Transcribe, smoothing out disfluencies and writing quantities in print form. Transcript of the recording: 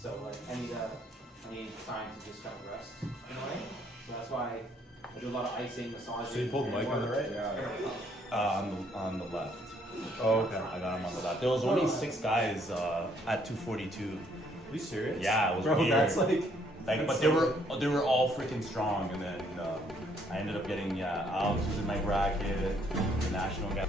So like I need time to just kind of rest in a way. So that's why I do a lot of icing, massaging. So you pulled Mike on the right? On the left. Oh, okay. I got him on the left. There was only 6 guys at 242. Are you serious? Yeah, it was Bro, weird. that's like, but they were all freaking strong, and then I ended up getting Alex was in my bracket, the national guy.